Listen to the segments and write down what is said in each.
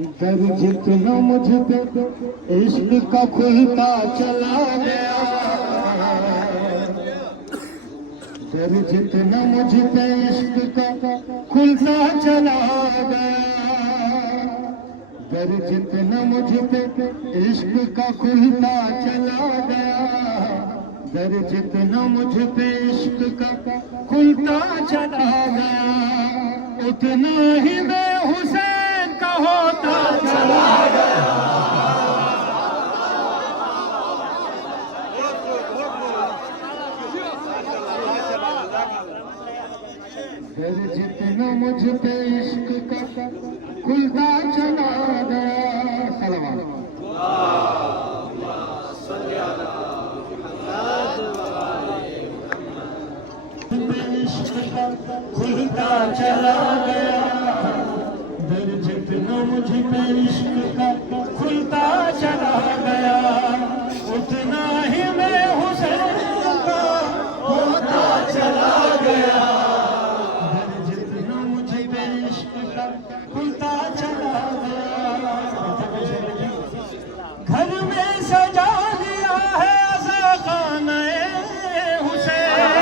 दर जितना मुझ पे इश्क का खुलता चला गया, दर जितना मुझ पे इश्क का खुलता चला गया, दर जितना मुझ पे इश्क का खुलता चला गया, दर जितना मुझ पे इश्क का खुलता चला गया, उतना ही मैं हुसैन का होता चला गया। दर जितना मुझ पे इश्क का खुलता चला गया। सलाम खुलता चला गया, दर जितना मुझ पे इश्क का खुलता चला गया, उतना ही मैं हुसैन का होता चला गया, दर जितना मुझ पे इश्क का खुलता चला गया। घर में सजा दिया है अज़ा खाने हुसैन,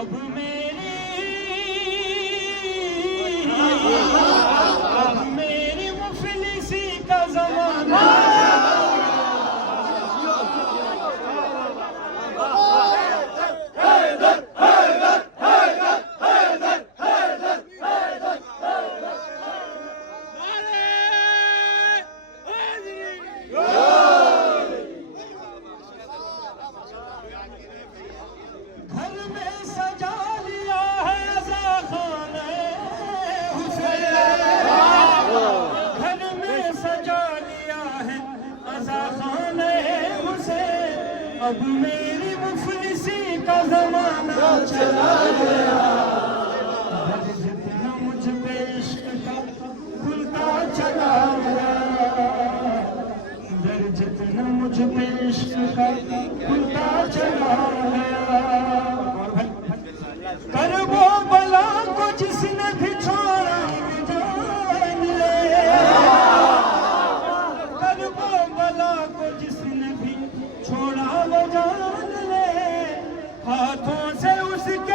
अब मेरी मुफलिसी का ज़माना, अब मेरी मुफलिसी का ज़माना चला गया, दर जितना मुझ पे इश्क का खुलता चला गया, दर जितना मुझ पे इश्क का खुलता चला गया। कर वो बला को जिसने भी छोड़ा जान ले, कर वो बला को जिसने भी छोड़ा वो जान ले, हाथों से उसके